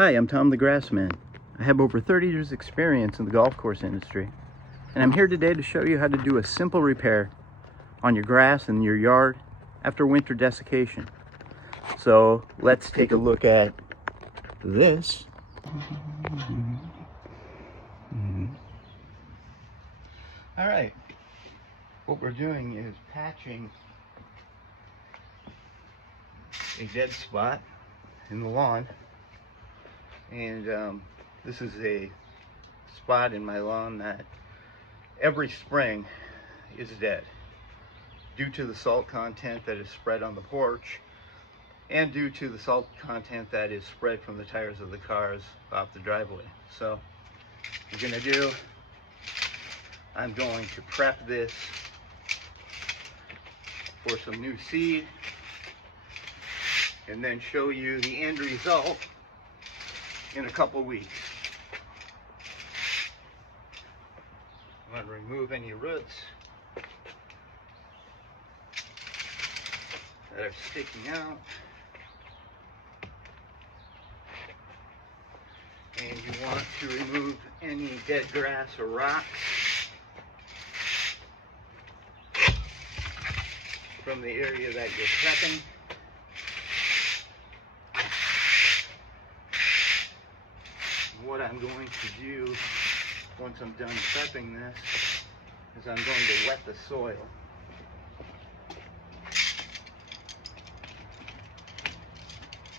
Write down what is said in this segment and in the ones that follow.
Hi, I'm Tom the Grassman. I have over 30 years experience in the golf course industry, and I'm here today to show you how to do a simple repair on your grass in your yard after winter desiccation. So let's take a look at this. All right, what we're doing is patching a dead spot in the lawn, and this is a spot in my lawn that every spring is dead due to the salt content that is spread on the porch and due to the salt content that is spread from the tires of the cars off the driveway. So what we're going to do, I'm going to prep this for some new seed and then show you the end result in a couple weeks. I'm going to remove any roots that are sticking out, and you want to remove any dead grass or rocks from the area that you're prepping. What I'm going to do once I'm done prepping this is I'm going to wet the soil.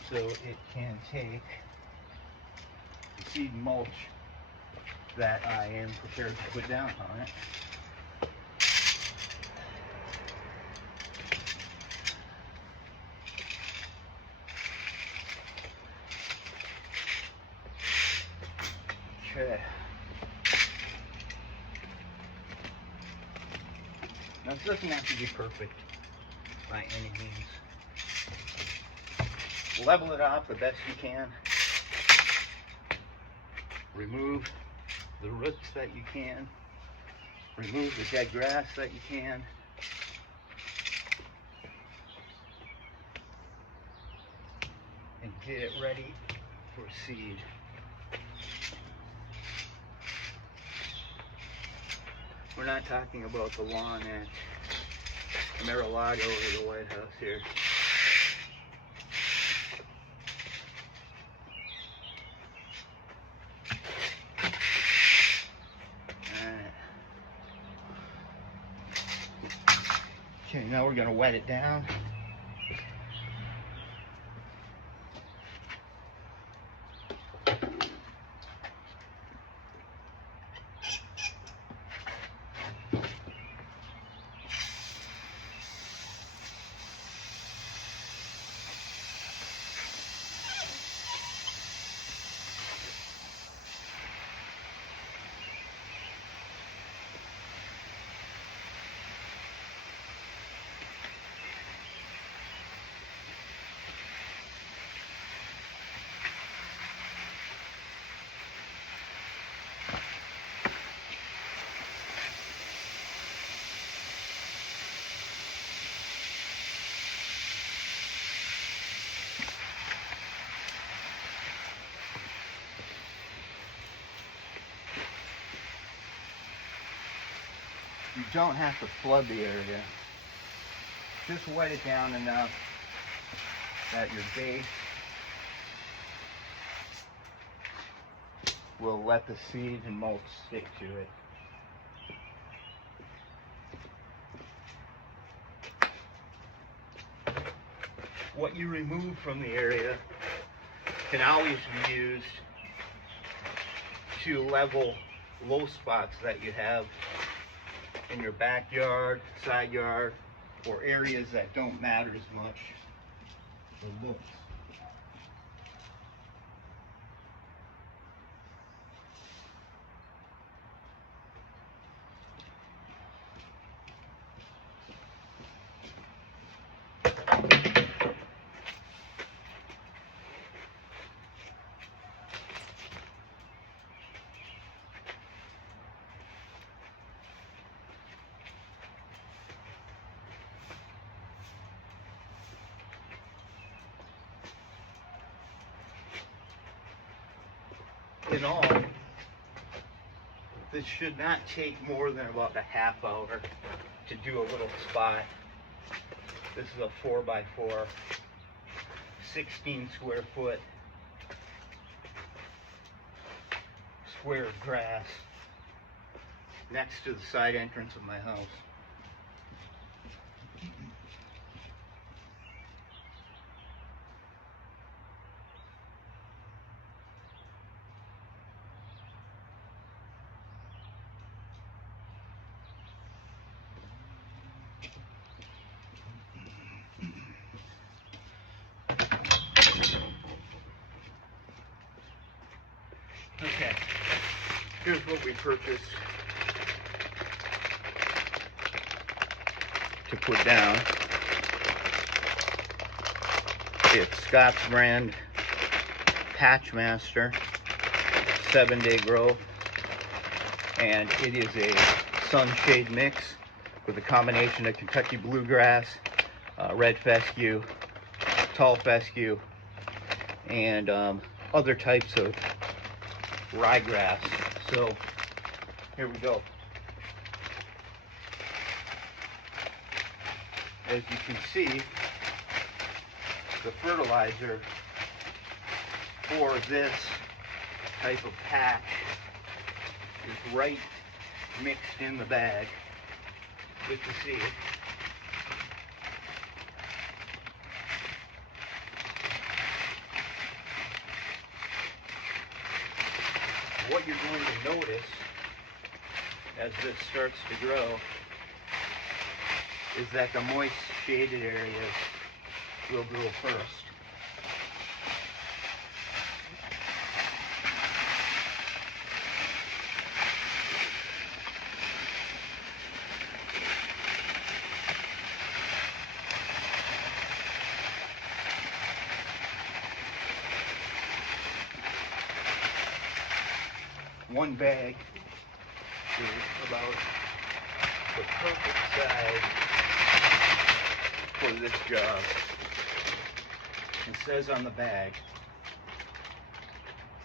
So it can take the seed mulch that I am prepared to put down on it. Okay. Now this doesn't have to be perfect by any means. Level it off the best you can. Remove the roots that you can. Remove the dead grass that you can. And get it ready for seed. We're not talking about the lawn at Mar-a-Lago or the White House here. Okay, now we're going to wet it down. You don't have to flood the area. Just wet it down enough that your base will let the seed and mulch stick to it. What you remove from the area can always be used to level low spots that you have in your backyard, side yard, or areas that don't matter as much for looks. in all, this should not take more than about a half hour to do a little spot. This is a 4x4, 16 square foot square of grass next to the side entrance of my house. Okay, here's what we purchased to put down. It's Scott's brand Patchmaster 7-day growth, and it is a sunshade mix with a combination of Kentucky bluegrass, red fescue, tall fescue, and other types of ryegrass. So here we go. As you can see, the fertilizer for this type of patch is right mixed in the bag with the seed. What you're going to notice as this starts to grow is that the moist shaded areas will grow first. One bag is about the perfect size for this job. It says on the bag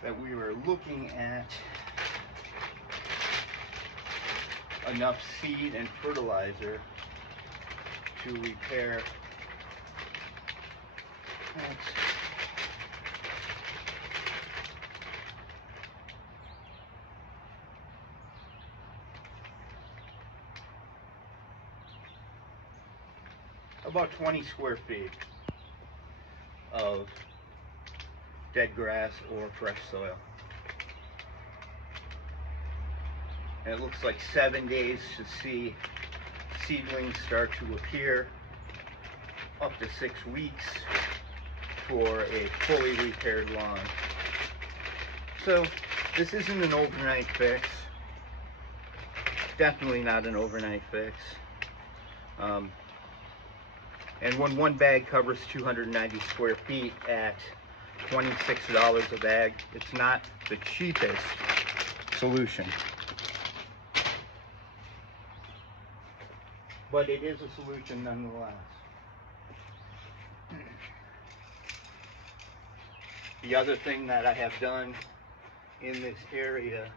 that we were looking at enough seed and fertilizer to repair about 20 square feet of dead grass or fresh soil. And it looks like 7 days to see seedlings start to appear, up to 6 weeks for a fully repaired lawn. So this isn't an overnight fix. Definitely not an overnight fix. And when one bag covers 290 square feet at $26 a bag, it's not the cheapest solution. But it is a solution nonetheless. The other thing that I have done in this area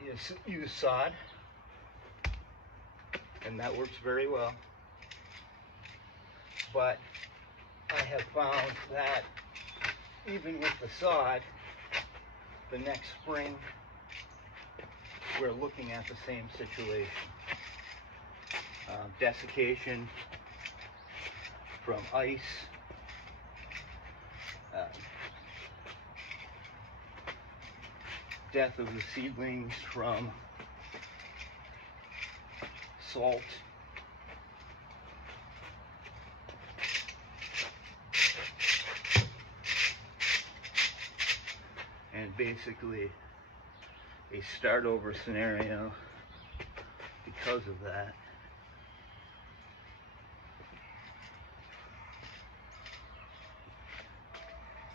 is use sod, and that works very well. But I have found that even with the sod, the next spring we're looking at the same situation. Desiccation from ice, death of the seedlings from salt, and basically a start over scenario because of that.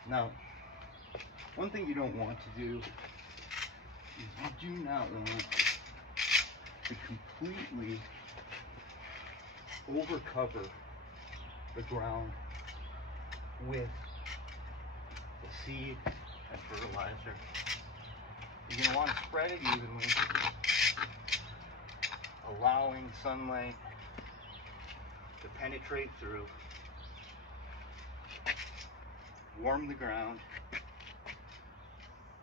Now, one thing you don't want to do is you do not want to completely overcover the ground with the seed and fertilizer. You're going to want to spread it evenly, allowing sunlight to penetrate through, warm the ground,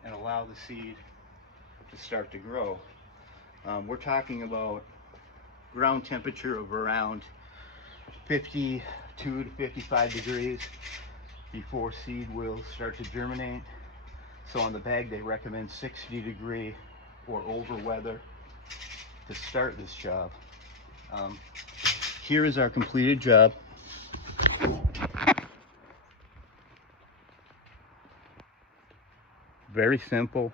and allow the seed to start to grow. We're talking about ground temperature of around 52 to 55 degrees before seed will start to germinate. So on the bag they recommend 60-degree or over weather to start this job. Here is our completed job. Very simple.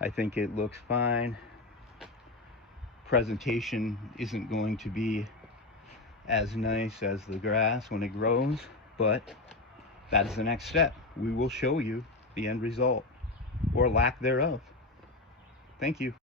I think it looks fine. Presentation isn't going to be as nice as the grass when it grows, but that is the next step. We will show you the end result, or lack thereof. Thank you.